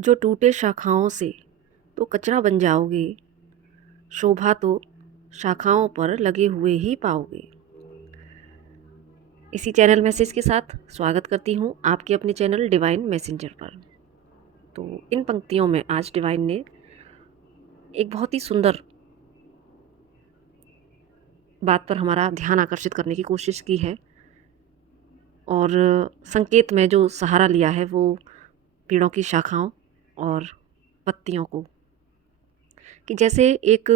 जो टूटे शाखाओं से तो कचरा बन जाओगे, शोभा तो शाखाओं पर लगे हुए ही पाओगे। इसी चैनल मैसेज के साथ स्वागत करती हूँ आपके अपने चैनल डिवाइन मैसेंजर पर। तो इन पंक्तियों में आज डिवाइन ने एक बहुत ही सुंदर बात पर हमारा ध्यान आकर्षित करने की कोशिश की है और संकेत में जो सहारा लिया है वो पेड़ों की शाखाओं और पत्तियों को, कि जैसे एक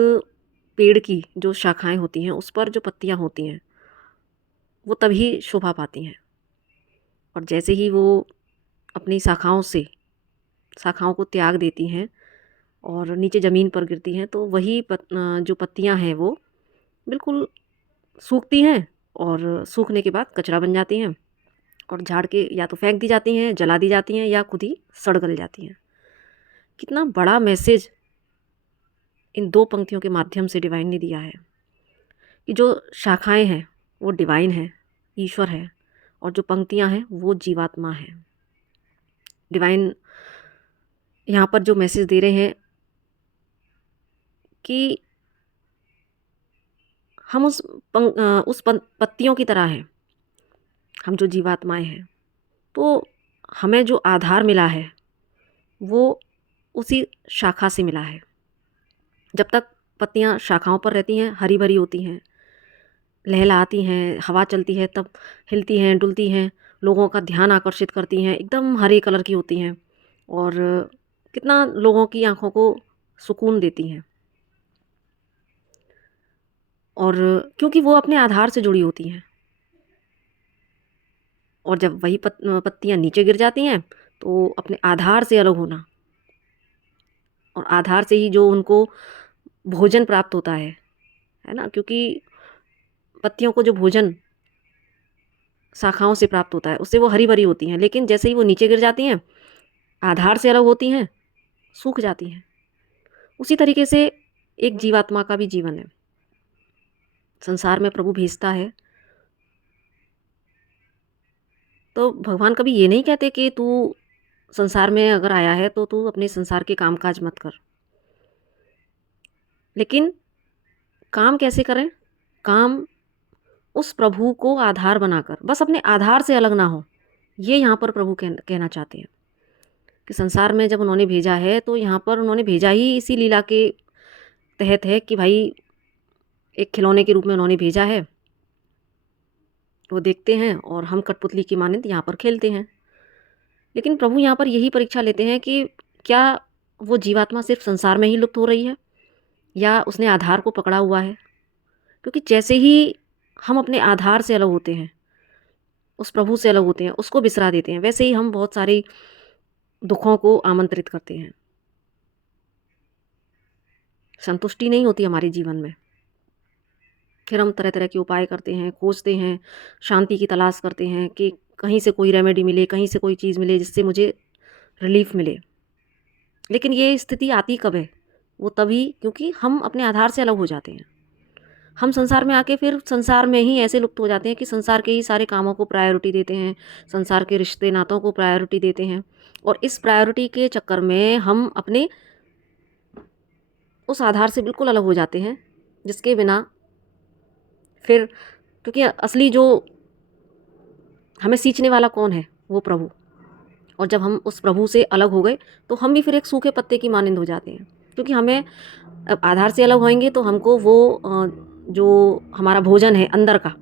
पेड़ की जो शाखाएं होती हैं उस पर जो पत्तियां होती हैं वो तभी शोभा पाती हैं, और जैसे ही वो अपनी शाखाओं को त्याग देती हैं और नीचे ज़मीन पर गिरती हैं तो वही जो पत्तियां हैं वो बिल्कुल सूखती हैं और सूखने के बाद कचरा बन जाती हैं और झाड़ के या तो फेंक दी जाती हैं, जला दी जाती हैं या खुद ही सड़ गल जाती हैं। कितना बड़ा मैसेज इन दो पंक्तियों के माध्यम से डिवाइन ने दिया है कि जो शाखाएं हैं वो डिवाइन है, ईश्वर है, और जो पंक्तियां हैं वो जीवात्मा है। डिवाइन यहाँ पर जो मैसेज दे रहे हैं कि हम पत्तियों की तरह हैं, हम जो जीवात्माएं हैं, तो हमें जो आधार मिला है वो उसी शाखा से मिला है। जब तक पत्तियां शाखाओं पर रहती हैं, हरी भरी होती हैं, लहलाती हैं, हवा चलती है तब हिलती हैं, डुलती हैं, लोगों का ध्यान आकर्षित करती हैं, एकदम हरे कलर की होती हैं और कितना लोगों की आंखों को सुकून देती हैं। और क्योंकि वो अपने आधार से जुड़ी होती हैं, और जब वही पत्तियां नीचे गिर जाती हैं तो अपने आधार से अलग होना, और आधार से ही जो उनको भोजन प्राप्त होता है ना, क्योंकि पत्तियों को जो भोजन शाखाओं से प्राप्त होता है उससे वो हरी भरी होती हैं, लेकिन जैसे ही वो नीचे गिर जाती हैं, आधार से अलग होती हैं, सूख जाती हैं। उसी तरीके से एक जीवात्मा का भी जीवन है। संसार में प्रभु भेजता है तो भगवान कभी ये नहीं कहते कि तू संसार में अगर आया है तो तू अपने संसार के कामकाज मत कर। लेकिन काम कैसे करें? काम उस प्रभु को आधार बनाकर, बस अपने आधार से अलग ना हो, ये यहाँ पर प्रभु कहना चाहते हैं कि संसार में जब उन्होंने भेजा है तो यहाँ पर उन्होंने भेजा ही इसी लीला के तहत है कि भाई एक खिलौने के रूप में उन्होंने भेजा है, वो देखते हैं और हम कठपुतली की मानंद यहाँ पर खेलते हैं। लेकिन प्रभु यहाँ पर यही परीक्षा लेते हैं कि क्या वो जीवात्मा सिर्फ संसार में ही लुप्त हो रही है या उसने आधार को पकड़ा हुआ है। क्योंकि जैसे ही हम अपने आधार से अलग होते हैं, उस प्रभु से अलग होते हैं, उसको बिसरा देते हैं, वैसे ही हम बहुत सारी दुखों को आमंत्रित करते हैं। संतुष्टि नहीं होती हमारे जीवन में, फिर हम तरह तरह के उपाय करते हैं, खोजते हैं, शांति की तलाश करते हैं कि कहीं से कोई रेमेडी मिले, कहीं से कोई चीज़ मिले जिससे मुझे रिलीफ मिले। लेकिन ये स्थिति आती कब है? वो तभी क्योंकि हम अपने आधार से अलग हो जाते हैं। हम संसार में आके फिर संसार में ही ऐसे लुप्त हो जाते हैं कि संसार के ही सारे कामों को प्रायोरिटी देते हैं, संसार के रिश्ते नातों को प्रायोरिटी देते हैं, और इस प्रायोरिटी के चक्कर में हम अपने उस आधार से बिल्कुल अलग हो जाते हैं, जिसके बिना फिर, क्योंकि असली जो हमें सींचने वाला कौन है? वो प्रभु। और जब हम उस प्रभु से अलग हो गए तो हम भी फिर एक सूखे पत्ते की मानंद हो जाते हैं, क्योंकि हमें अब आधार से अलग होएंगे तो हमको वो जो हमारा भोजन है अंदर का,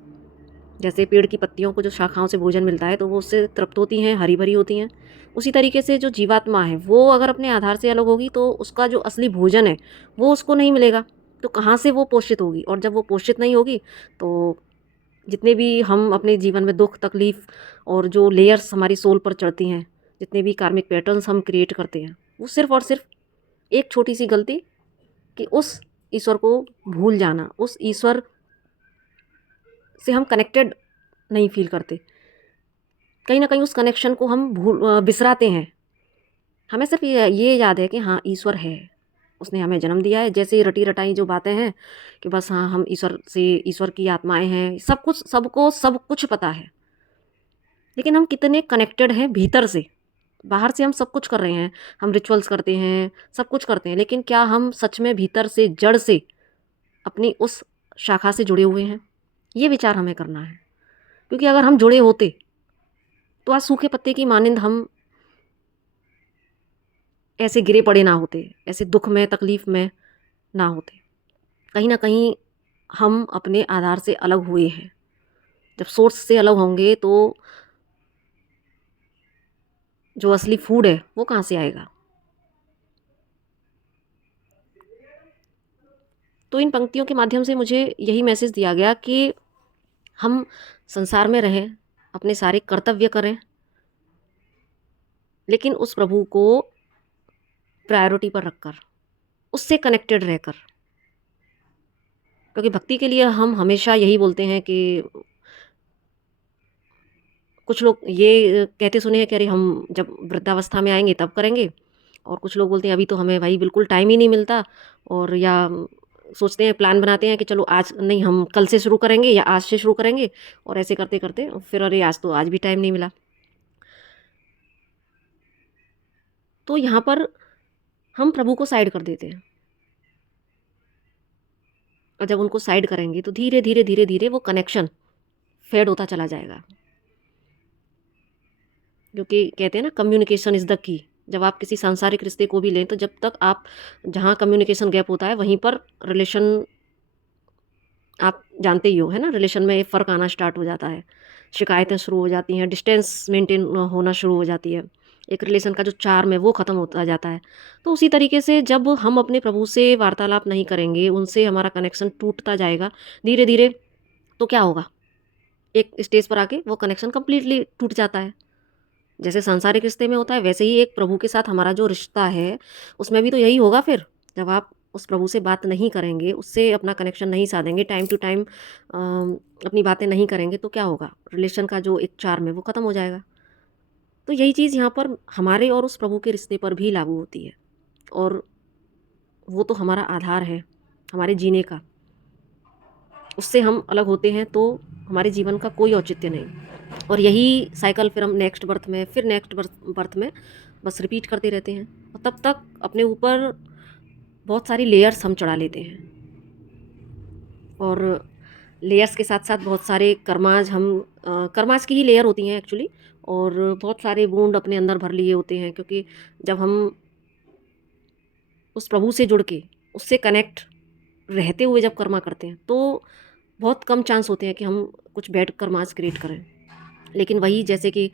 जैसे पेड़ की पत्तियों को जो शाखाओं से भोजन मिलता है तो वो उससे तृप्त होती हैं, हरी भरी होती हैं। उसी तरीके से जो जीवात्मा है वो अगर अपने आधार से अलग होगी तो उसका जो असली भोजन है वो उसको नहीं मिलेगा, तो कहाँ से वो पोषित होगी? और जब वो पोषित नहीं होगी तो जितने भी हम अपने जीवन में दुख तकलीफ़ और जो लेयर्स हमारी सोल पर चढ़ती हैं, जितने भी कार्मिक पैटर्न्स हम क्रिएट करते हैं, वो सिर्फ़ और सिर्फ एक छोटी सी गलती कि उस ईश्वर को भूल जाना, उस ईश्वर से हम कनेक्टेड नहीं फील करते। कहीं ना कहीं उस कनेक्शन को हम बिसराते हैं। हमें सिर्फ ये याद है कि हाँ ईश्वर है, उसने हमें जन्म दिया है, जैसे रटी रटाई जो बातें हैं कि बस हाँ हम ईश्वर की आत्माएं हैं, सब कुछ, सबको सब कुछ पता है। लेकिन हम कितने कनेक्टेड हैं भीतर से? बाहर से हम सब कुछ कर रहे हैं, हम रिचुअल्स करते हैं, सब कुछ करते हैं, लेकिन क्या हम सच में भीतर से, जड़ से अपनी उस शाखा से जुड़े हुए हैं? ये विचार हमें करना है। क्योंकि अगर हम जुड़े होते तो आज सूखे पत्ते की मानिंद हम ऐसे गिरे पड़े ना होते, ऐसे दुख में, तकलीफ में ना होते। कहीं ना कहीं हम अपने आधार से अलग हुए हैं। जब सोर्स से अलग होंगे तो जो असली फूड है वो कहाँ से आएगा? तो इन पंक्तियों के माध्यम से मुझे यही मैसेज दिया गया कि हम संसार में रहें, अपने सारे कर्तव्य करें, लेकिन उस प्रभु को प्रायोरिटी पर रखकर, उससे कनेक्टेड रहकर। क्योंकि भक्ति के लिए हम हमेशा यही बोलते हैं कि कुछ लोग ये कहते सुने हैं कि अरे हम जब वृद्धावस्था में आएंगे तब करेंगे, और कुछ लोग बोलते हैं अभी तो हमें भाई बिल्कुल टाइम ही नहीं मिलता, और या सोचते हैं, प्लान बनाते हैं कि चलो आज नहीं, हम कल से शुरू करेंगे या आज से शुरू करेंगे, और ऐसे करते करते फिर अरे आज तो आज भी टाइम नहीं मिला। तो यहाँ पर हम प्रभु को साइड कर देते हैं, और जब उनको साइड करेंगे तो धीरे धीरे धीरे धीरे वो कनेक्शन फेड होता चला जाएगा। क्योंकि कहते हैं ना, कम्युनिकेशन इज़ द की। जब आप किसी सांसारिक रिश्ते को भी लें तो जब तक आप, जहाँ कम्युनिकेशन गैप होता है वहीं पर रिलेशन, आप जानते ही हो, है ना, रिलेशन में एक फ़र्क आना स्टार्ट हो जाता है, शिकायतें शुरू हो जाती हैं, डिस्टेंस मेंटेन होना शुरू हो जाती है, एक रिलेशन का जो चार्म है वो ख़त्म होता जाता है। तो उसी तरीके से जब हम अपने प्रभु से वार्तालाप नहीं करेंगे, उनसे हमारा कनेक्शन टूटता जाएगा धीरे धीरे, तो क्या होगा? एक स्टेज पर आके वो कनेक्शन कंप्लीटली टूट जाता है। जैसे सांसारिक रिश्ते में होता है, वैसे ही एक प्रभु के साथ हमारा जो रिश्ता है उसमें भी तो यही होगा फिर। जब आप उस प्रभु से बात नहीं करेंगे, उससे अपना कनेक्शन नहीं साधेंगे, टाइम टू टाइम अपनी बातें नहीं करेंगे, तो क्या होगा? रिलेशन का जो एक चार्म है वो ख़त्म हो जाएगा। तो यही चीज़ यहाँ पर हमारे और उस प्रभु के रिश्ते पर भी लागू होती है, और वो तो हमारा आधार है हमारे जीने का। उससे हम अलग होते हैं तो हमारे जीवन का कोई औचित्य नहीं। और यही साइकिल फिर हम नेक्स्ट बर्थ में, फिर नेक्स्ट बर्थ में बस रिपीट करते रहते हैं, और तब तक अपने ऊपर बहुत सारी लेयर्स हम चढ़ा लेते हैं, और लेयर्स के साथ साथ बहुत सारे कर्माज, हम कर्माज की ही लेयर होती हैं एक्चुअली, और बहुत सारे वुंड अपने अंदर भर लिए होते हैं। क्योंकि जब हम उस प्रभु से जुड़ के, उससे कनेक्ट रहते हुए जब कर्मा करते हैं, तो बहुत कम चांस होते हैं कि हम कुछ बैड कर्मास क्रिएट करें। लेकिन वही जैसे कि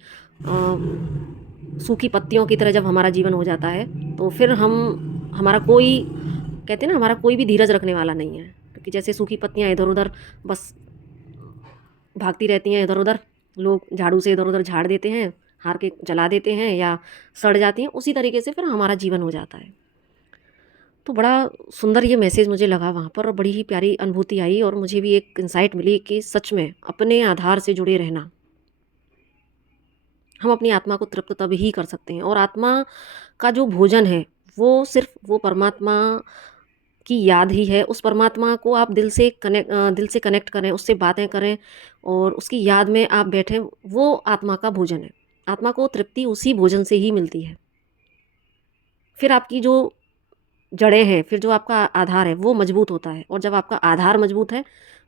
सूखी पत्तियों की तरह जब हमारा जीवन हो जाता है, तो फिर हमारा कोई, कहते हैं ना, हमारा कोई भी धीरज रखने वाला नहीं है। क्योंकि जैसे सूखी पत्तियाँ इधर उधर बस भागती रहती हैं, इधर उधर लोग झाड़ू से इधर उधर झाड़ देते हैं, हार के जला देते हैं या सड़ जाती हैं, उसी तरीके से फिर हमारा जीवन हो जाता है। तो बड़ा सुंदर ये मैसेज मुझे लगा वहाँ पर, और बड़ी ही प्यारी अनुभूति आई, और मुझे भी एक इंसाइट मिली कि सच में अपने आधार से जुड़े रहना, हम अपनी आत्मा को तृप्त तब ही कर सकते हैं। और आत्मा का जो भोजन है वो सिर्फ वो परमात्मा की याद ही है। उस परमात्मा को आप दिल से कनेक्ट करें, उससे बातें करें, और उसकी याद में आप बैठें, वो आत्मा का भोजन है। आत्मा को तृप्ति उसी भोजन से ही मिलती है। फिर आपकी जो जड़ें हैं, फिर जो आपका आधार है वो मजबूत होता है, और जब आपका आधार मजबूत है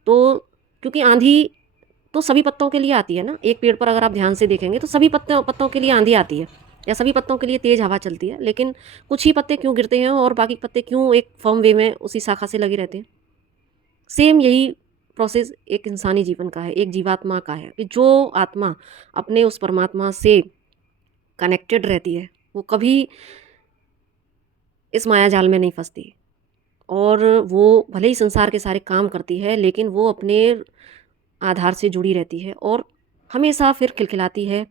तो, क्योंकि आंधी तो सभी पत्तों के लिए आती है ना, एक पेड़ पर अगर आप ध्यान से देखेंगे तो सभी पत्तों पत्तों के लिए आंधी आती है, या सभी पत्तों के लिए तेज़ हवा चलती है, लेकिन कुछ ही पत्ते क्यों गिरते हैं और बाकी पत्ते क्यों एक फर्म वे में उसी शाखा से लगे रहते हैं? सेम यही प्रोसेस एक इंसानी जीवन का है, एक जीवात्मा का है, कि जो आत्मा अपने उस परमात्मा से कनेक्टेड रहती है वो कभी इस माया जाल में नहीं फंसती, और वो भले ही संसार के सारे काम करती है, लेकिन वो अपने आधार से जुड़ी रहती है, और हमेशा फिर खिलखिलाती है,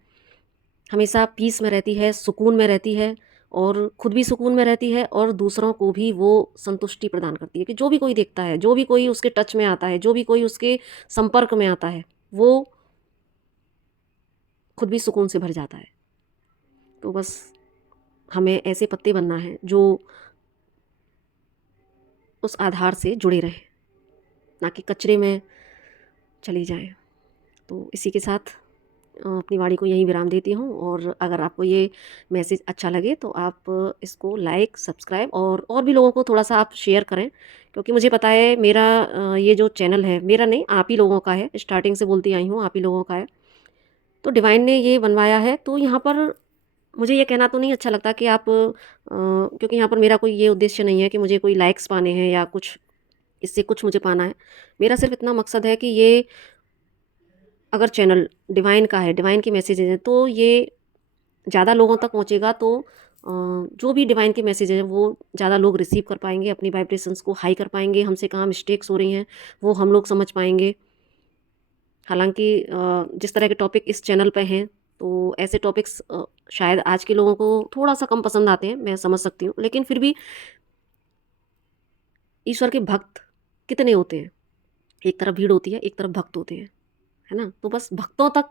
हमेशा पीस में रहती है, सुकून में रहती है, और खुद भी सुकून में रहती है, और दूसरों को भी वो संतुष्टि प्रदान करती है कि जो भी कोई देखता है, जो भी कोई उसके टच में आता है, जो भी कोई उसके संपर्क में आता है, वो खुद भी सुकून से भर जाता है। तो बस हमें ऐसे पत्ते बनना है जो उस आधार से जुड़े रहे, ना कि कचरे में चली जाएं। तो इसी के साथ अपनी वाणी को यहीं विराम देती हूँ। और अगर आपको ये मैसेज अच्छा लगे तो आप इसको लाइक, सब्सक्राइब और भी लोगों को थोड़ा-सा आप शेयर करें, क्योंकि मुझे पता है मेरा ये जो चैनल है, मेरा नहीं आप ही लोगों का है, स्टार्टिंग से बोलती आई हूँ, आप ही लोगों का है। तो डिवाइन ने ये बनवाया है, तो यहाँ पर मुझे ये कहना तो नहीं अच्छा लगता कि आप क्योंकि यहाँ पर मेरा कोई ये उद्देश्य नहीं है कि मुझे कोई लाइक्स पाने हैं या कुछ इससे कुछ मुझे पाना है। मेरा सिर्फ़ इतना मकसद है कि ये अगर चैनल डिवाइन का है, डिवाइन के मैसेजेज़ हैं, तो ये ज़्यादा लोगों तक पहुँचेगा, तो जो भी डिवाइन के मैसेज हैं वो ज़्यादा लोग रिसीव कर पाएँगे, अपनी वाइब्रेशंस को हाई कर पाएँगे, हमसे कहाँ मिस्टेक्स हो रही हैं वो हम लोग समझ पाएँगे। हालाँकि जिस तरह के टॉपिक इस चैनल पे हैं, तो ऐसे टॉपिक्स शायद आज के लोगों को थोड़ा-सा कम पसंद आते हैं, मैं समझ सकती हूँ। लेकिन फिर भी ईश्वर के भक्त कितने होते हैं? एक तरफ भीड़ होती है, एक तरफ भक्त होते हैं, है ना? तो बस भक्तों तक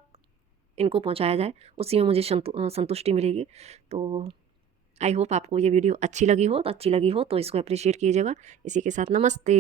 इनको पहुँचाया जाए, उसी में मुझे संतुष्टि मिलेगी। तो आई होप आपको ये वीडियो अच्छी लगी हो, तो इसको एप्रिशिएट कीजिएगा। इसी के साथ नमस्ते।